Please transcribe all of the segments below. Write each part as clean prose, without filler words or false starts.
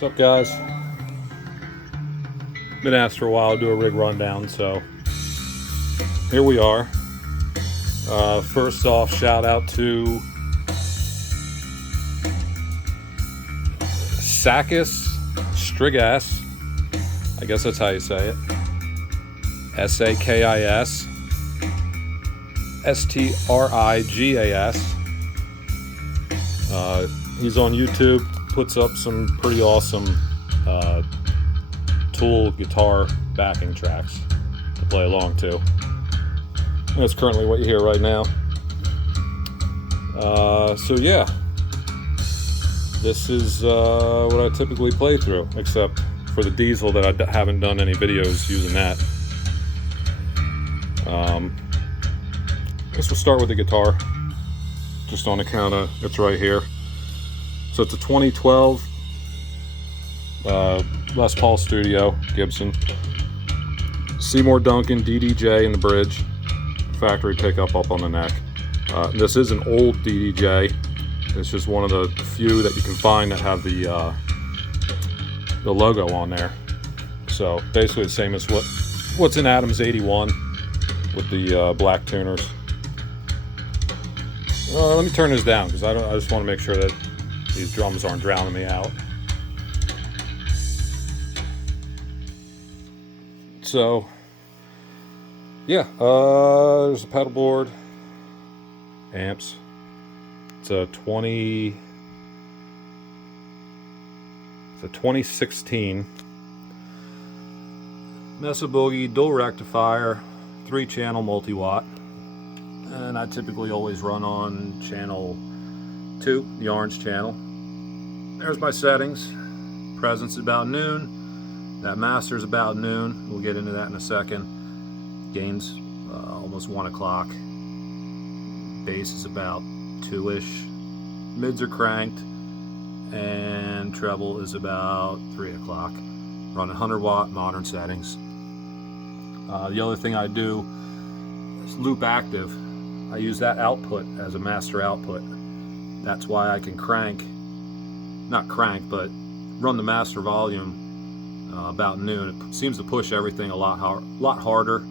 What's up, guys? Been asked for a while to do a rig rundown, so here we are. First off, shout out to Sakis Strigas. I guess that's how you say it. Sakis Strigas. He's on YouTube, puts up some pretty awesome Tool guitar backing tracks to play along to. That's currently what you hear right now. So yeah, this is what I typically play through, except for the diesel that I haven't done any videos using that. I guess we'll start with the guitar, just on account of it's right here. So it's a 2012 Les Paul Studio Gibson, Seymour Duncan DDJ in the bridge, factory pickup up on the neck. This is an old DDJ. It's just one of the few that you can find that have the logo on there. So basically the same as what's in Adam's 81 with the black tuners. Let me turn this down because I just want to make sure that these drums aren't drowning me out. So yeah, there's a pedal board, amps. It's a 2016 Mesa Boogie dual rectifier, 3-channel multi-watt, and I typically always run on channel 2, the orange channel. There's my settings. Presence is about noon. That master is about noon. We'll get into that in a second. Gain's almost 1 o'clock. Bass is about 2-ish. Mids are cranked, and treble is about 3 o'clock. Run 100-watt modern settings. The other thing I do is loop active. I use that output as a master output. That's why I can run the master volume about noon. It seems to push everything a lot harder.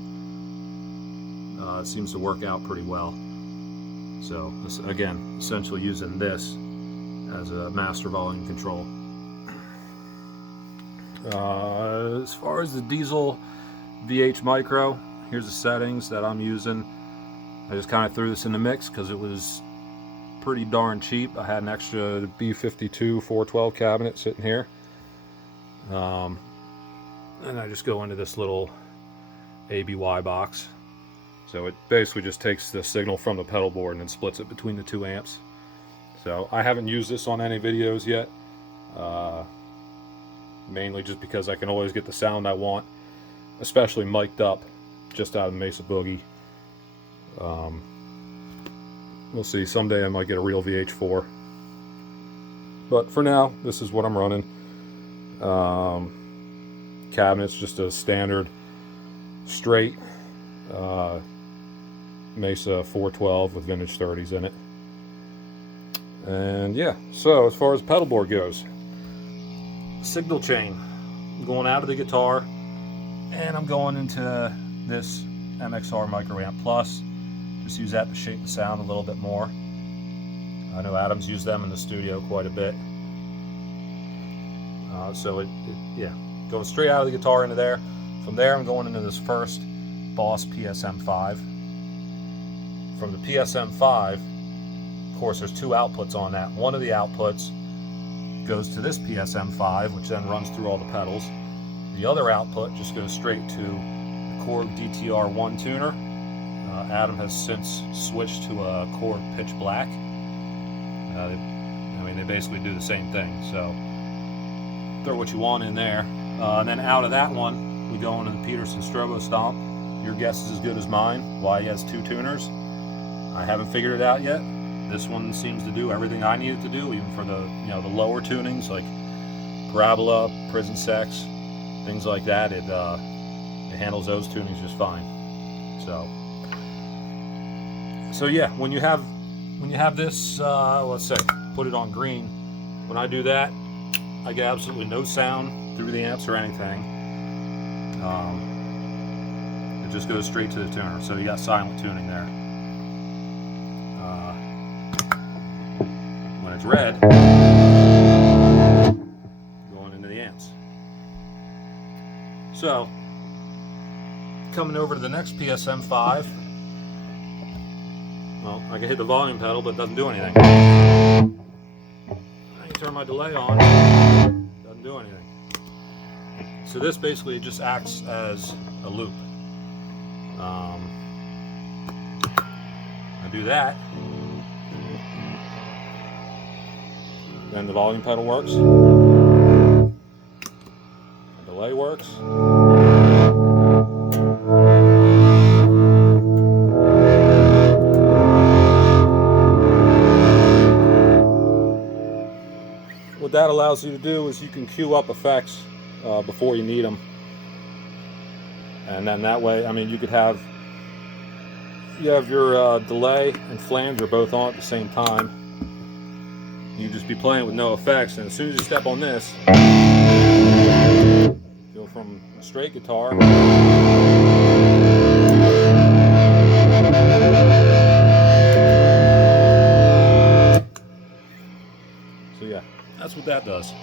It seems to work out pretty well. So again, essentially using this as a master volume control. As far as the diesel VH Micro, here's the settings that I'm using. I just kind of threw this in the mix because it was pretty darn cheap. I had an extra B52 412 cabinet sitting here. And I just go into this little ABY box. So it basically just takes the signal from the pedal board and then splits it between the 2 amps. So I haven't used this on any videos yet. Mainly just because I can always get the sound I want, especially mic'd up just out of Mesa Boogie. We'll see, someday I might get a real VH4. But for now, this is what I'm running. Cabinet's just a standard straight Mesa 412 with vintage 30s in it. And yeah, so as far as pedal board goes, signal chain, I'm going out of the guitar and I'm going into this MXR Microamp Plus. Just use that to shape the sound a little bit more. I know Adam's used them in the studio quite a bit. So yeah, going straight out of the guitar into there. From there I'm going into this first Boss PSM5. From the PSM5, of course there's 2 outputs on that. One of the outputs goes to this PSM5, which then runs through all the pedals. The other output just goes straight to the Korg DTR1 tuner. Adam has since switched to a Korg Pitch Black. They basically do the same thing, so throw what you want in there. And then out of that one, we go into the Peterson Strobo Stomp. Your guess is as good as mine. Why he has 2 tuners, I haven't figured it out yet. This one seems to do everything I need it to do, even for the the lower tunings like Parabola, Prison Sex, things like that. It handles those tunings just fine. So yeah, when you have this, let's say, put it on green. When I do that, I get absolutely no sound through the amps or anything. It just goes straight to the tuner, so you got silent tuning there. When it's red, going into the amps. So, coming over to the next PSM 5, well, I can hit the volume pedal, but it doesn't do anything. I can turn my delay on, doesn't do anything. So this basically just acts as a loop. I do that, then the volume pedal works, the delay works. What that allows you to do is you can queue up effects before you need them, and then that way, I mean, you have your delay and flanger both on at the same time. You just be playing with no effects, and as soon as you step on this, go from a straight guitar so yeah, that's what that does.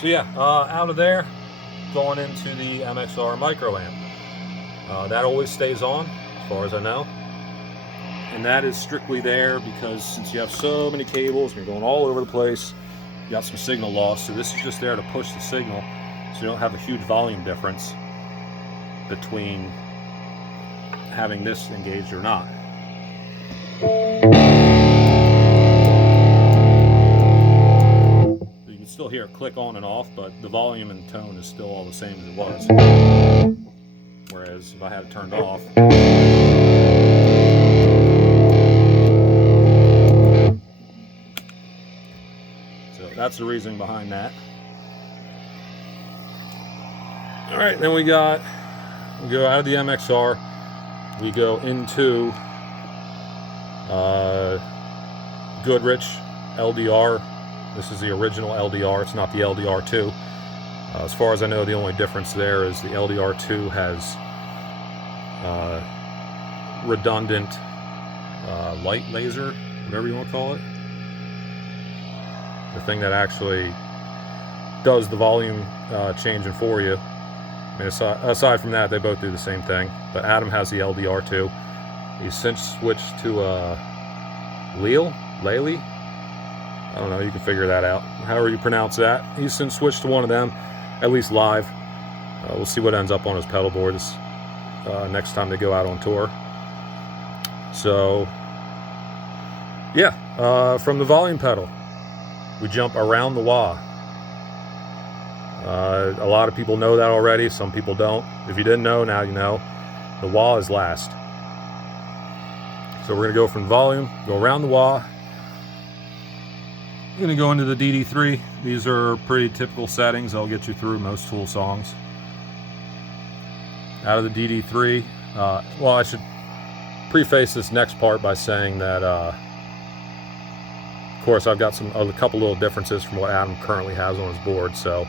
So yeah, out of there, going into the MXR micro amp. That always stays on, as far as I know. And that is strictly there because since you have so many cables and you're going all over the place, you got some signal loss. So this is just there to push the signal so you don't have a huge volume difference between having this engaged or not. You can still hear it click on and off, but the volume and tone is still all the same as it was. Whereas if I had it turned off, so that's the reasoning behind that. All right, then we go out of the MXR, we go into Goodrich LDR. This is the original LDR, it's not the LDR2. As far as I know, the only difference there is the LDR2 has redundant light laser, whatever you want to call it. The thing that actually does the volume changing for you. I mean, aside from that, they both do the same thing. But Adam has the LDR2. He's since switched to Lele? I don't know, you can figure that out. However you pronounce that. He's since switched to one of them, at least live. We'll see what ends up on his pedal boards next time they go out on tour. So, yeah, from the volume pedal, we jump around the wah. A lot of people know that already, some people don't. If you didn't know, now you know. The wah is last. So we're going to go from volume, go around the wah. I'm going to go into the DD3. These are pretty typical settings. They'll get you through most Tool songs. Out of the DD3, well, I should preface this next part by saying that, of course, I've got a couple little differences from what Adam currently has on his board, so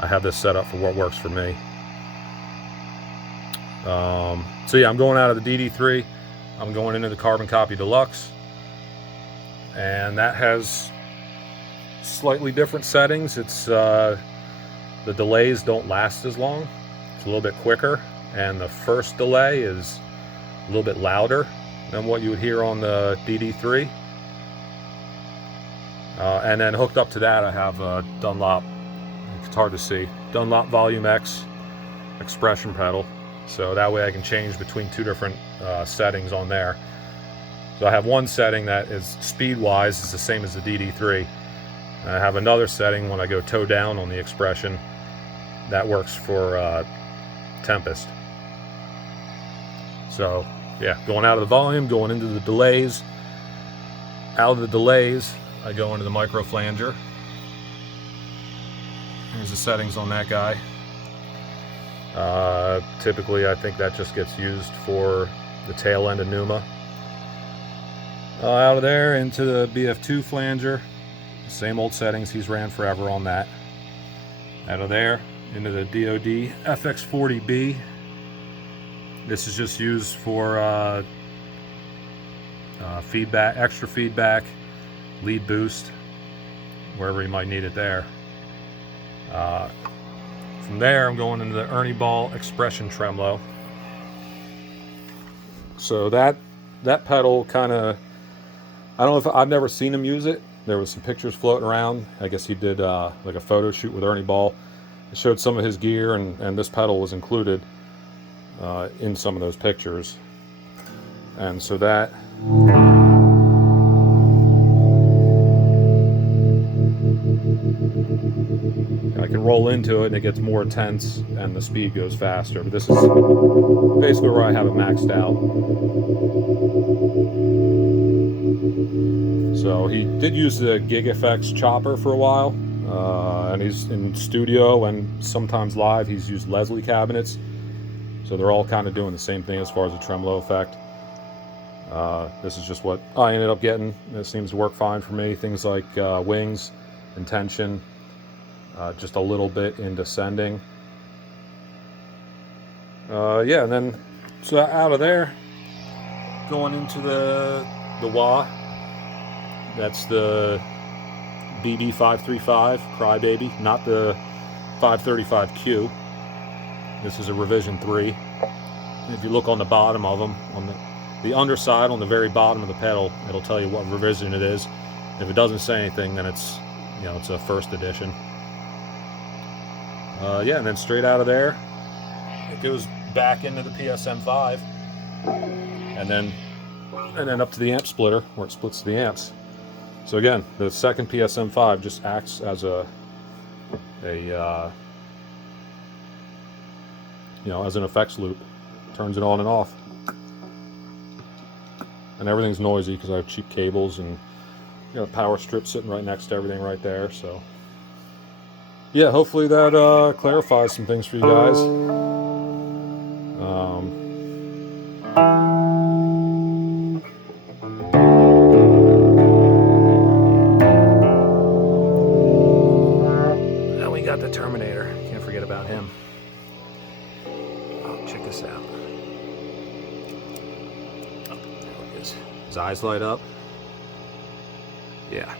I have this set up for what works for me. So yeah, I'm going out of the DD3. I'm going into the Carbon Copy Deluxe, and that has slightly different settings. It's the delays don't last as long. It's a little bit quicker, and the first delay is a little bit louder than what you would hear on the DD3. And then hooked up to that, I have a Dunlop, it's hard to see, Dunlop Volume X expression pedal. So that way I can change between two different settings on there. So I have one setting that is speed-wise is the same as the DD3. And I have another setting when I go toe down on the expression that works for Tempest. So yeah, going out of the volume, going into the delays. Out of the delays, I go into the micro flanger. Here's the settings on that guy. Typically, I think that just gets used for the tail end of Pneuma. Out of there into the BF2 flanger. Same old settings he's ran forever on that. Out of there into the DoD FX40B. This is just used for feedback, extra feedback, lead boost, wherever you might need it there. From there, I'm going into the Ernie Ball Expression Tremolo. So that pedal kind of, I don't know if I've never seen him use it. There was some pictures floating around. I guess he did like a photo shoot with Ernie Ball. It showed some of his gear, and this pedal was included in some of those pictures. And so that I can roll into it and it gets more intense and the speed goes faster. But this is basically where I have it maxed out. So he did use the Gig FX chopper for a while, and he's in studio and sometimes live he's used Leslie cabinets. So they're all kind of doing the same thing as far as the tremolo effect. This is just what I ended up getting. It seems to work fine for me. Things like wings and tension, just a little bit in descending. Yeah, and then so out of there, going into the wah. That's the BD535 Crybaby, not the 535Q. This is a revision 3. If you look on the bottom of them, on the underside, on the very bottom of the pedal, it'll tell you what revision it is. If it doesn't say anything, then it's, you know, it's a first edition. Yeah, and then straight out of there, it goes back into the PSM5, and then up to the amp splitter where it splits the amps. So again, the second PSM5 just acts as a you know, as an effects loop, turns it on and off, and everything's noisy because I have cheap cables and, you know, power strip sitting right next to everything right there. So yeah, hopefully that clarifies some things for you guys. Then we got the Terminator. Can't forget about him. Oh, check this out. Oh, there he is. His eyes light up. Yeah.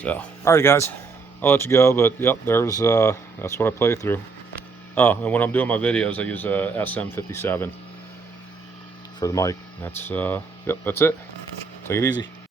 So, alrighty guys, I'll let you go, but yep, there's that's what I play through. Oh, and when I'm doing my videos, I use a SM57 for the mic. That's yep, that's it. Take it easy.